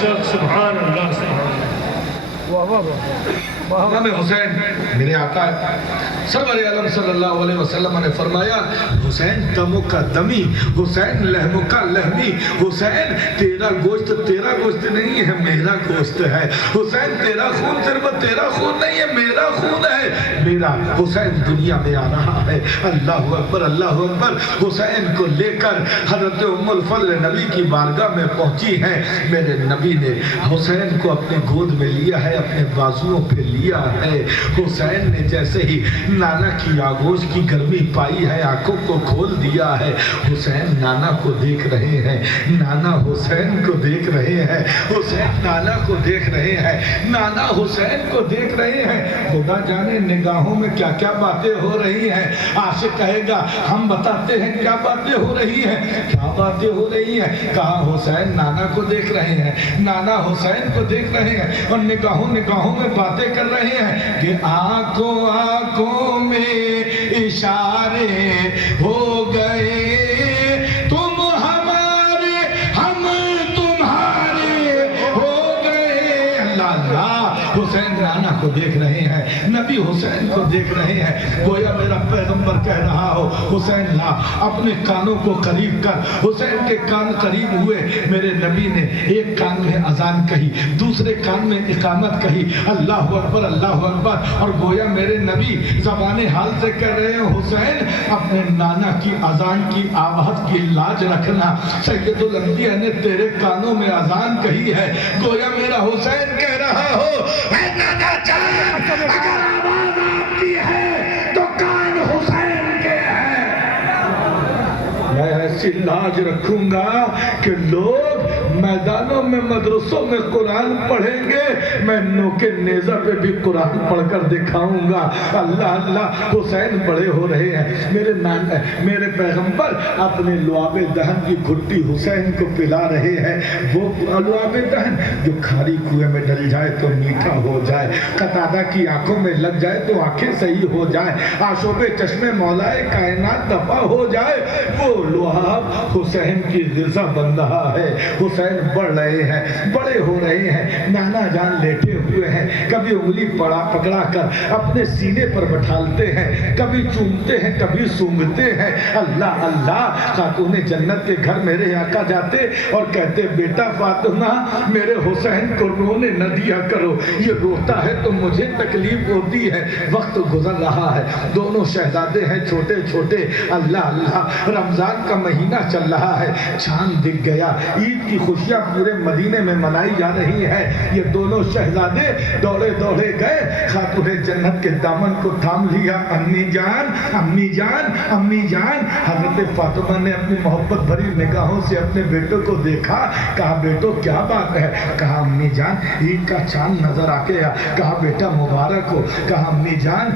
شک سبحان اللہ امام حسین میرے آقا سرور عالم صلی اللہ علیہ وسلم نے فرمایا حسین دموں کا دمی، حسین لہموں کا لہمی، حسین تیرا گوشت نہیں ہے میرا گوشت ہے، حسین تیرا خون صرف تیرا خون نہیں ہے میرا خون ہے، میرا حسین دنیا میں آ رہا ہے۔ اللہ اکبر اللہ اکبر۔ حسین کو لے کر حضرت ام الفضل نبی کی بارگاہ میں پہنچی ہے، میرے نبی نے حسین کو اپنے گود میں لیا ہے، اپنے بازوؤں پہ لیا ہے۔ حسین نے جیسے ہی نانا کی آغوش کی گرمی پائی ہے، آنکھوں کو کھول دیا ہے۔ حسین نانا کو دیکھ رہے ہیں، نانا حسین کو دیکھ رہے ہیں، حسین نانا کو دیکھ رہے ہیں، نانا حسین کو دیکھ رہے ہیں۔ خدا جانے نگاہوں میں کیا کیا باتیں ہو رہی ہیں۔ عاشق کہے گا ہم بتاتے ہیں کیا باتیں ہو رہی ہیں، کیا باتیں ہو رہی ہیں۔ کہا حسین نانا کو دیکھ رہے ہیں، نانا حسین کو دیکھ رہے ہیں، اور نگاہوں میں باتیں کر رہے ہیں کہ آنکھوں میں اشارے ہو گئے، تم ہمارے ہم تمہارے ہو گئے۔ اللہ اللہ، حسین نانا کو دیکھ رہے ہیں، نبی حسین کو دیکھ رہے ہیں۔ گویا میرا پیغمبر کہہ رہا ہو حسین لا اپنے کانوں کو قریب کر۔ حسین کے کان قریب ہوئے، میرے نبی نے ایک کان میں اذان کہی، دوسرے کان میں اقامت کہی، اللہ اکبر اللہ اکبر، اور گویا میرے نبی زبان حال سے کہہ رہے ہیں حسین اپنے نانا کی اذان کی آواز کی لاج رکھنا۔ سید الانبیاء نے تیرے کانوں میں اذان کہی ہے، گویا میرا حسین کہہ رہا ہو اے نانا جان، اگر آواز آپ کی ہے تو کان حسین کے ہیں۔ میں ایسی لاج رکھوں گا کہ لوگ میدانوں میں مدرسوں میں قرآن پڑھیں گے، میں نوکے نیزہ پہ بھی قرآن پڑھ کر دکھاؤں گا۔ اللہ اللہ، حسین بڑے ہو رہے ہیں۔ میرے پیغمبر اپنے لعاب دہن کی گھٹی حسین کو پلا رہے ہیں، وہ لعاب دہن جو کھاری کنویں میں ڈل جائے تو میٹھا ہو جائے، قتادہ کی آنکھوں میں لگ جائے تو آنکھیں صحیح ہو جائے، آشوب چشمے مولائے کائنات دفع ہو جائے، وہ لعاب حسین کی غذا بن رہا ہے۔ حسین بڑھ رہے ہیں، بڑے ہو رہے ہیں۔ نانا جان لیٹے ہوئے ہیں، کبھی انگلی پکڑا کر اپنے سینے پر بٹھالتے ہیں، کبھی چومتے ہیں کبھی سونگھتے ہیں۔ اللہ اللہ، خاتون جنت کے گھر میرے آقا جاتے اور کہتے بیٹا فاطمہ میرے حسین کو رونے نہ دیا کرو، یہ روتا ہے تو مجھے تکلیف ہوتی ہے۔ وقت گزر رہا ہے، دونوں شہزادے ہیں چھوٹے چھوٹے۔ اللہ اللہ، رمضان کا مہینہ چل رہا ہے، چاند دکھ گیا، عید کی خوشیاں پورے مدینے میں منائی جا رہی ہے۔ یہ دونوں شہزادے دوڑے دوڑے گئے، خاتون جنت کے دامن کو تھام لیا۔ امی جان امی جان امی جان۔ حضرت فاطمہ نے اپنی محبت بھری نگاہوں سے اپنے بیٹوں کو دیکھا، کہا بیٹو کیا بات ہے؟ کہا امی جان عید کا چاند نظر آ گیا۔ کہا بیٹا مبارک ہو۔ کہا امی جان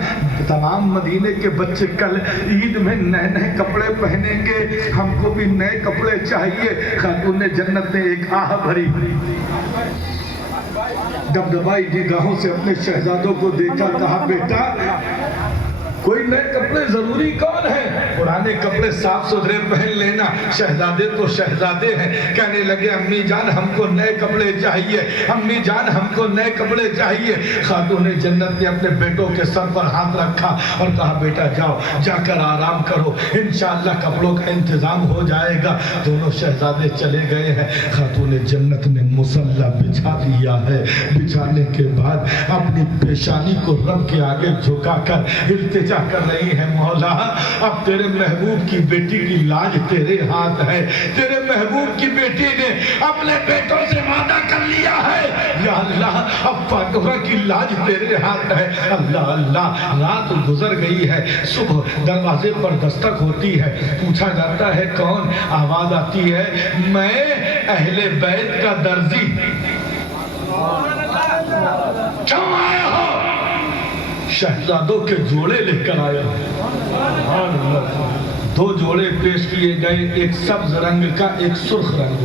تمام مدینے کے بچے کل عید میں نئے نئے کپڑے پہنیں گے، ہم کو بھی نئے کپڑے چاہیے۔ خاتون جنت نے ایک آہ بھری، دبدبائی نگاہوں سے اپنے شہزادوں کو دیکھا، کہا بیٹا کوئی نئے کپڑے ضروری کون ہے؟ پرانے کپڑے صاف ستھرے پہن لینا۔ شہزادے تو شہزادے ہیں، کہنے لگے امی جان ہم کو نئے کپڑے چاہیے، امی جان ہم کو نئے کپڑے چاہیے۔ خاتون جنت نے اپنے بیٹوں کے سر پر ہاتھ رکھا اور کہا بیٹا جاؤ، جا کر آرام کرو، انشاءاللہ کپڑوں کا انتظام ہو جائے گا۔ دونوں شہزادے چلے گئے ہیں۔ خاتون جنت نے مصلی بچھا دیا ہے، بچھانے کے بعد اپنی پیشانی کو رب کے آگے جھکا کر التجا کر رہی ہے، مولا اب تیرے محبوب کی بیٹی کی لاج تیرے ہاتھ ہے، تیرے محبوب کی بیٹی نے اپنے بیٹوں سے وعدہ کر لیا ہے، یا اللہ اب فاطمہ کی لاج تیرے ہاتھ ہے۔ اللہ اللہ، رات گزر گئی ہے، صبح دروازے پر دستک ہوتی ہے، پوچھا جاتا ہے کون؟ آواز آتی ہے میں اہل بیت کا درزی، کیوں آئے ہو؟ شہزادوں کے جوڑے لے کر آیا۔ دو جوڑے پیش کیے گئے، ایک سبز رنگ کا ایک سرخ رنگ۔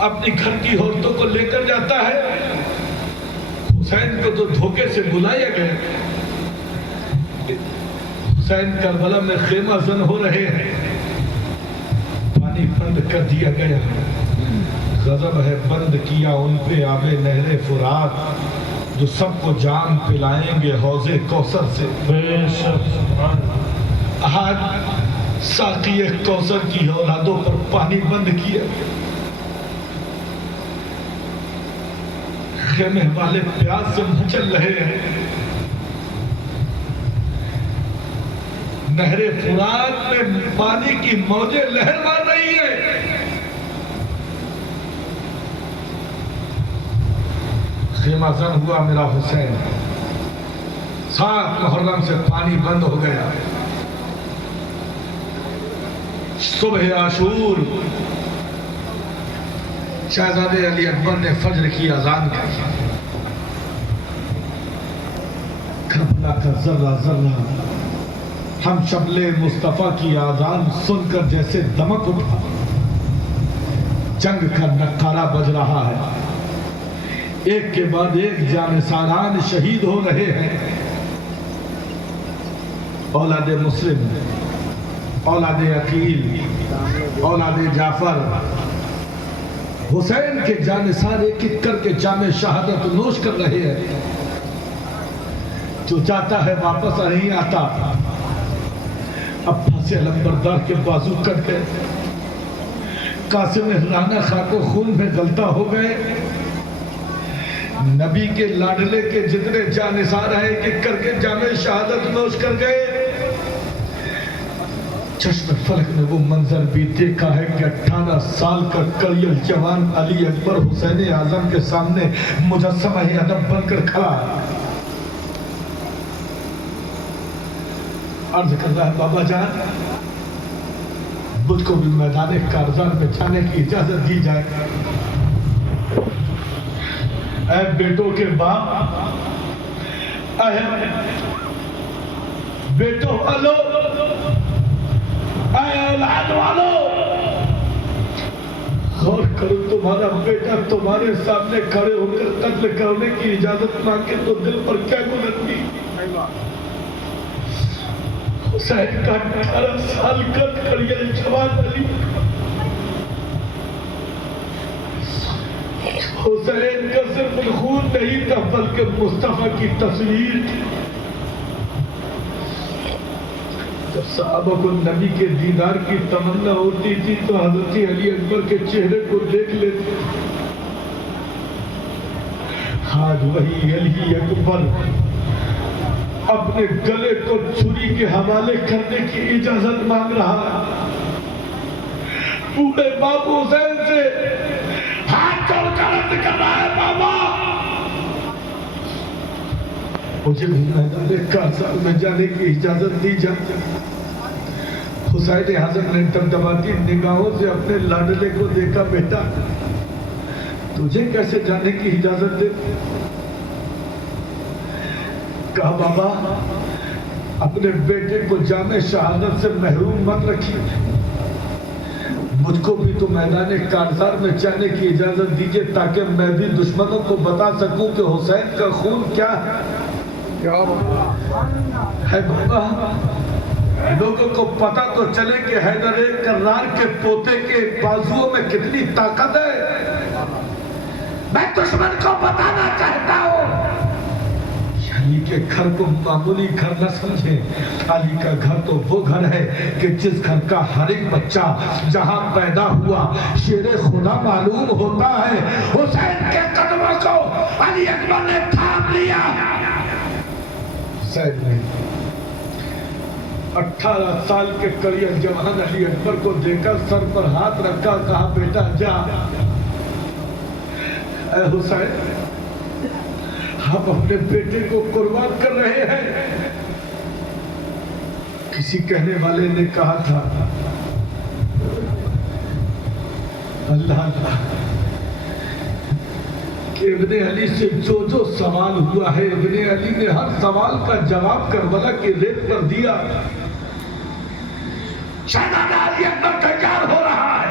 اپنی گھر کی عورتوں کو لے کر جاتا ہے. حسین کو تو دھوکے سے بلایا گیا. حسین کربلا میں خیمہ زن ہو رہے ہیں. پانی بند کر دیا گیا. غضب ہے بند کیا ان پہ آب نہر فرات جو سب کو جان پلائیں گے حوض کوثر سے. آج ساقی کوثر کی اولادوں پر پانی بند کیا. خیمے والے پیاس سے مچل رہے ہیں. نہر فرات میں پانی کی موجیں لہر مار رہی ہیں. خیمہ زن ہوا میرا حسین. 7 محرم سے پانی بند ہو گیا. صبح عاشور شہزادے علی اکبر نے فجر کی اذان کی. کربلا کا ذرہ ذرہ ہم شبل مصطفیٰ کی آذان سن کر جیسے دمک اٹھا. جنگ کا نقارہ بج رہا ہے. ایک کے بعد ایک جانثاران شہید ہو رہے ہیں. اولاد مسلم، اولاد عقیل، اولاد جعفر حسین کے جانثار ایک ایک کر کے جام شہادت نوش کر رہے ہیں. جو جاتا ہے واپس نہیں آتا. عباس علمبردار کے بازو کٹ گئے. قاسم رانا خاک و خون میں غلطہ ہو گئے. نبی کے لاڈلے کے جتنے جانثار ہیں ایک ایک کر کے جام شہادت نوش کر گئے. چشم فلک نے وہ منظر بھی دیکھا ہے کہ 18 سال کا کڑیل جوان علی اکبر حسین اعظم کے سامنے مجسمہ ادب بن کر کھڑا ہے. عرض کر رہا ہے بابا جان مجھ کو بھی میدان کارزار میں جانے کی اجازت دی جائے. اے بیٹوں کے باپ، اے بیٹوں والو، اے اولاد والو، غور کرو. تمہارا بیٹا تمہارے سامنے کھڑے ہو کر قتل کرنے کی اجازت مانگے تو دل پر کیا گزرتی. حسین کا 18 سال کا کڑیل جوان علی حسین کا صرف خون نہیں تھا بلکہ مصطفیٰ کی تصویر تھی. جب صحابہ کو نبی کے دیدار کی تمنا ہوتی تھی تو حضرت علی اکبر کے چہرے کو دیکھ لیتے. آج وہی علی اکبر اپنے گلے کو چھری کے حوالے کرنے کی اجازت مانگ رہا ہے. بوڑھے باپ حسین سے ہاتھ جوڑ کر عرض کر رہا ہے بابا مجھے بھی میدان کارزار میں جانے کی اجازت دی جائے. حسین حضرت نے دمدماتی نگاہوں سے اپنے لاڈلے کو دیکھا. بیٹا تجھے کیسے جانے کی اجازت دے؟ کہا بابا اپنے بیٹے کو جام شہادت سے محروم مت رکھیے. مجھ کو بھی تو میدان کارزار میں جانے کی اجازت دیجیے تاکہ میں بھی دشمنوں کو بتا سکوں کہ حسین کا خون کیا ہے. بابا لوگوں کو پتا تو چلے کہ حیدر کرار کے پوتے کے بازوؤں میں کتنی طاقت ہے. میں دشمن کو بتانا چاہتا ہوں علی کے گھر کو معمولی گھر نہ سمجھیں. علی کا گھر تو وہ گھر ہے کہ جس گھر کا ہر ایک بچہ جہاں پیدا ہوا شیر خدا معلوم ہوتا ہے. حسین کے قدموں کو علی اکبر نے تھام لیا. حسین نے 18 سال کے کڑیل جوان علی اکبر کو دیکھا, سر پر ہاتھ رکھا, کہا بیٹا جا. اے حسین ہم اپنے بیٹے کو قربان کر رہے ہیں. کسی کہنے والے نے کہا تھا اللہ کہ ابن علی سے جو سوال ہوا ہے ابن علی نے ہر سوال کا جواب کربلا کی ریت پر دیا. شہزادہ علی اکبر تیار ہو رہا ہے.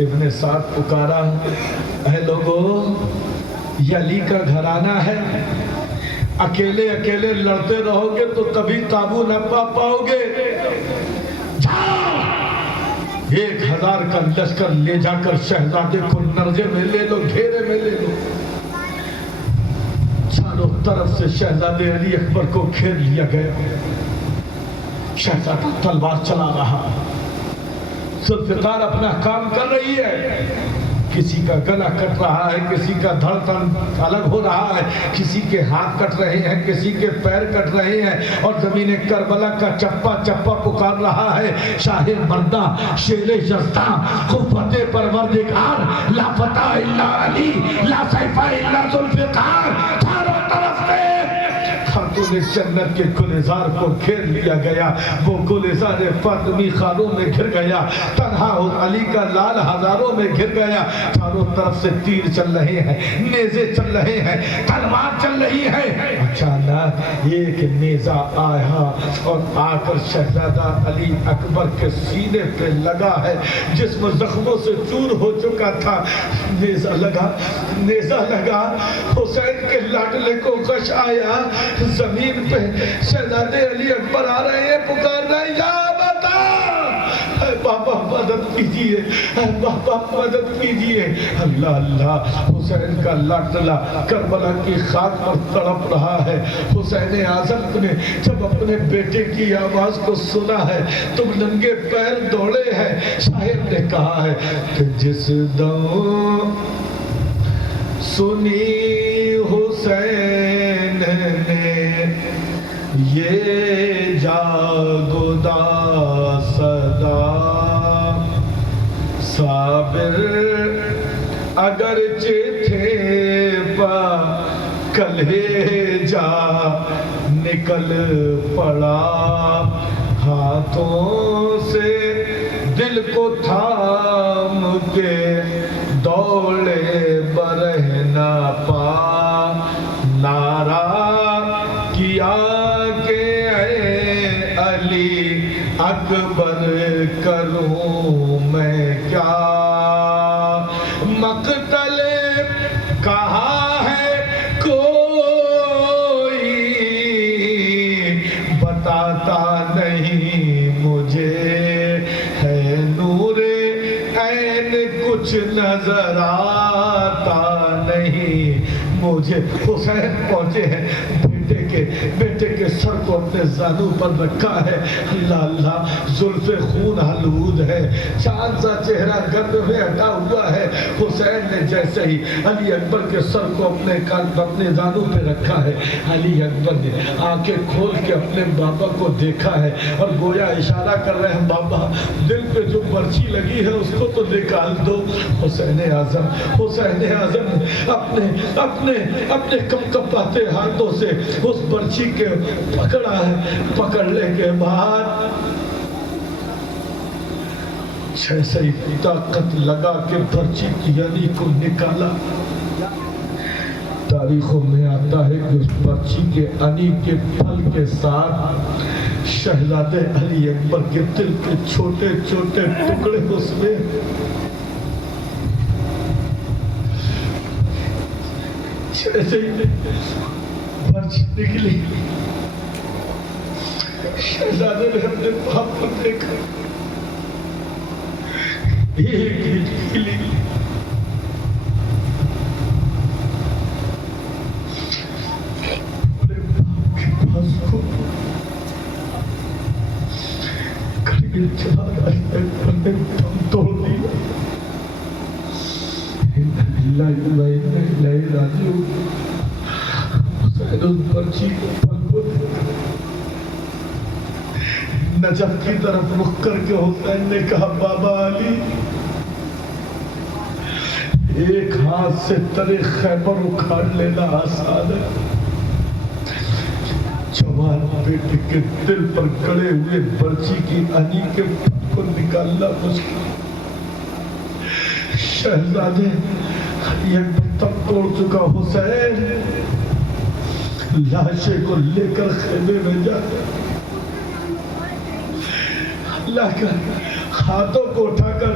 ابن سعد پکارا، اے لوگو یہ علی کا گھرانہ ہے، اکیلے اکیلے لڑتے رہو گے تو کبھی قابو نہ پا پاؤ گے، جاؤ 1000 کا لشکر لے جا کر شہزادے کو نرغے میں لے لو، گھیرے میں لے لو۔ چاروں طرف سے شہزادے علی اکبر کو گھیر لیا گیا، شہزادہ تلوار چلا رہا، ذوالفقار اپنا کام کر رہی ہے، کسی کا گلا کٹ رہا ہے، کسی کا دھڑکن الگ ہو رہا ہے، کسی کے ہاتھ کٹ رہے ہیں، کسی کے پیر کٹ رہے ہیں، اور زمین کربلا کا چپا چپا پکار رہا ہے، شاہ مردہ شیر یزداں قوت پروردگار، لا فتح الا علی، لا سیف الا ذوالفقار، چاروں طرف سے خاتون جنت کے گلزار کو گھیر لیا گیا، وہ گلزار فاطمی خانوں میں گھر گیا، تنہا علی کا لال ہزاروں میں گھر گیا، چاروں طرف سے تیر چل رہے ہیں، نیزے چل رہے ہیں، تلوار چل رہی ہے۔ اچانک ایک نیزہ آیا اور آ کر شہزادہ علی اکبر کے سینے پہ لگا ہے، جسم زخموں سے چور ہو چکا تھا، نیزہ لگا، حسین کے لاڈلے کو غش آیا، زمین پہ شہزادے علی اکبر آ رہے ہیں، پکار رہے ہیں، یا بتا، اے بابا مدد کیجئے، اے بابا مدد کیجئے۔ اللہ اللہ، حسین کا لاڈلا کربلا کی خاک پر تڑپ رہا ہے۔ حسین اعظم نے جب اپنے بیٹے کی آواز کو سنا ہے، تم ننگے پیر دوڑے ہیں، شاعر نے کہا ہے کہ جس دم سنی حسین نے یہ جاگودہ صدا، صابر اگرچہ تھے پا کلہے جا نکل پڑا، ہاتھوں سے دل کو تھام کے دوڑے برہ نہ پا، نعرہ کیا کہ اے علی اکبر کروں میں کیا، مقتل کہاں ہے کوئی بتاتا نہیں مجھے، ہے نور عین کچھ نظر آتا نہیں مجھے۔ حسین پہنچے ہیں، بیٹے کے سر کو اپنے زانوں پر رکھا ہے، اللہ اللہ، زلف خون آلود ہے، چاند سا چہرہ گرد میں ہٹا ہوا ہے۔ حسین نے جیسے ہی علی اکبر کے سر کو اپنے زانوں پہ رکھا ہے، علی اکبر نے آنکھیں کھول کے اپنے بابا کو دیکھا ہے اور گویا اشارہ کر رہے ہیں، بابا دل پہ جو برچی لگی ہے اس کو تو نکال دو۔ حسین اعظم اپنے کپ کپاتے ہاتھوں سے اس برچی کے پکڑا ہے، پکڑنے کے بعد جیسے ہی طاقت لگا کے برچی کی یعنی کو نکالا، تاریخوں میں آتا ہے کہ اس برچی کے انی کے پھل کے ساتھ شہزادے علی اکبر کے دل کے چھوٹے چھوٹے ٹکڑے اس میں جیسے ہی برچی نکلی، شہزادے نے اپنے باپ کو دیکھا، ایک ہی نکلی، اپنے باپ کے پاس کو کھڑی چلا رہی ہے، اپنے دم توڑ دیا۔ اللہ اللہ راجعون، حسین اس برچی کو پھل کو نجف کی طرف رخ کر کے حسین نے کہا، بابا علی، ایک ہاتھ سے ترے خیبر اکھاڑ لینا آسان ہے، جوان بیٹے کے دل پر گڑے ہوئے برچی کی انی کے پھل کو نکالنا مشکل۔ شہزادے علی اکبر تب توڑ چکا، حسین لاشے کو لے کر خیمے میں جا، اللہ کا ہاتھوں کو اٹھا کر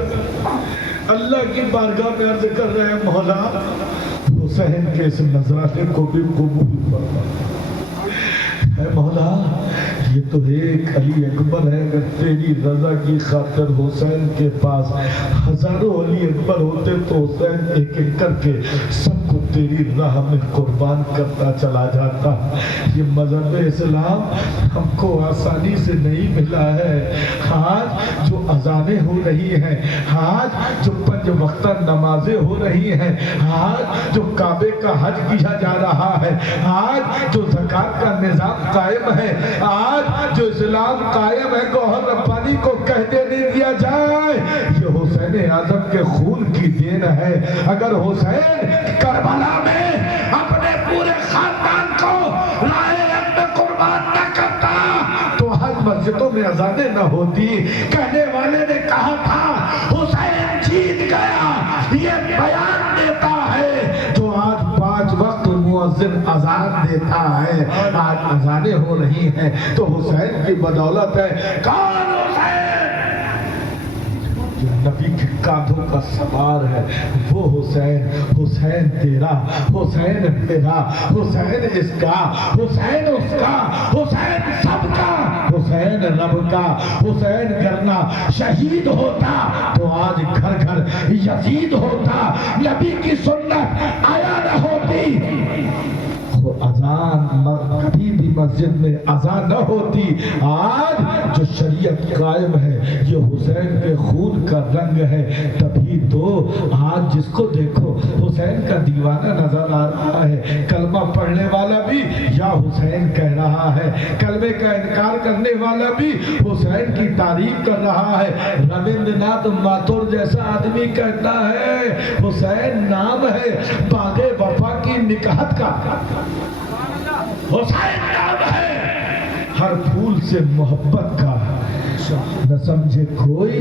اللہ کی بارگاہ میں عرض کر رہے ہیں مولا حسین کے اس نذرانے کو بھی قبول فرما۔ اے مولا یہ تو ایک علی اکبر ہے، اگر تیری رضا کی خاطر حسین کے پاس ہزاروں علی اکبر ہوتے تو حسین ایک ایک کر کے سب کو تیری راہ میں قربان کرتا چلا جاتا۔ یہ مذہب اسلام ہم کو آسانی سے نہیں ملا ہے۔ آج جو اذانیں ہو رہی ہیں، آج جو 5 وقتہ نمازیں ہو رہی ہیں، آج جو کعبے کا حج کیا جا رہا ہے، آج جو زکوٰۃ کا نظام قائم ہے، آج جو اسلام قائم ہے، گوہر ربانی کو کہتے نہیں دیا جائے یہ حسین اعظم کے خون کی دین ہے۔ اگر حسین کربلا میں اپنے پورے خاندان کو رائے حق میں قربان نہ کرتا تو آج مسجدوں میں اذانیں نہ ہوتی۔ کہنے والے نے کہا تھا حسین جیت گیا، یہ بیان دیتا ہے جو آج 5 وقت مؤذن اذان دیتا ہے۔ آج اذانیں ہو رہی ہیں تو حسین کی بدولت ہے۔ کون حسین؟ جو نبی کے کاندھوں کا سوار ہے وہ حسین۔ حسین تیرا، حسین میرا، حسین اس کا، حسین اس کا، حسین سب کا، حسین رب کا۔ حسین کرنا شہید ہوتا تو آج گھر گھر یزید ہوتا، نبی کی سنت آیا نہ ہوتی، اذان کبھی بھی مسجد میں اذان نہ ہوتی۔ آج جو شریعت قائم ہے یہ حسین کے خون کا رنگ ہے، تبھی تو آج جس کو دیکھو حسین کا دیوانہ نظر آ رہا ہے۔ کلمہ پڑھنے والا بھی یا حسین کہہ رہا ہے، کلمے کا انکار کرنے والا بھی حسین کی تعریف کر رہا ہے۔ رابندر ناتھ ماتھور جیسا آدمی کہتا ہے حسین نام ہے باغ وفا کی نکہت کا، حسین نام ہے ہر پھول سے محبت کا۔ نہ سمجھے کوئی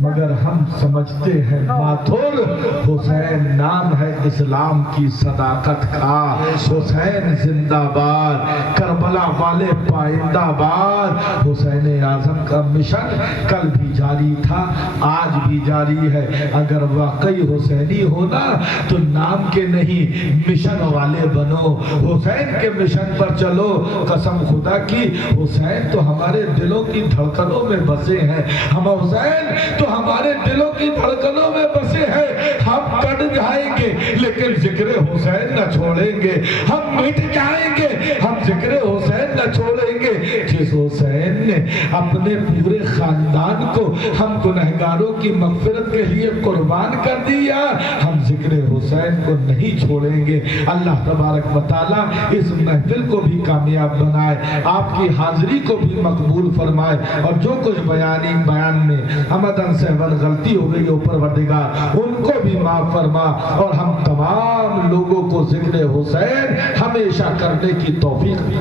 مگر ہم سمجھتے ہیں ماتھور، حسین نام ہے اسلام کی صداقت کا۔ حسین زندہ باد، کربلا والے پائندہ باد۔ حسین اعظم کا مشن کل بھی جاری تھا، آج بھی جاری ہے۔ اگر واقعی حسینی ہونا تو نام کے نہیں مشن والے بنو، حسین کے مشن پر چلو۔ قسم خدا کی حسین تو ہمارے دلوں کی دھڑکنوں میں بسے ہیں، ہم حسین تو ہمارے دلوں کی دھڑکنوں میں بسے ہیں۔ ہم کٹ جائیں گے لیکن ذکر حسین نہ چھوڑیں گے، ہم مٹ جائیں گے ہم ذکر حسین نہ چھوڑیں گے۔ جس حسین نے اپنے پورے خاندان کو ہم گنہگاروں کی مغفرت کے لیے قربان کر دیا، ہم ذکر حسین کو نہیں چھوڑیں گے۔ اللہ تبارک و تعالیٰ اس محفل کو بھی کامیاب بنائے، آپ کی حاضری کو بھی مقبول فرمائے، اور جو کچھ بیان میں ہمدن سہون غلطی ہو گئی ہو پروردگار ان کو بھی معاف فرما، اور ہم تمام لوگوں کو ذکر حسین ہمیشہ کرنے کی توفیق دی۔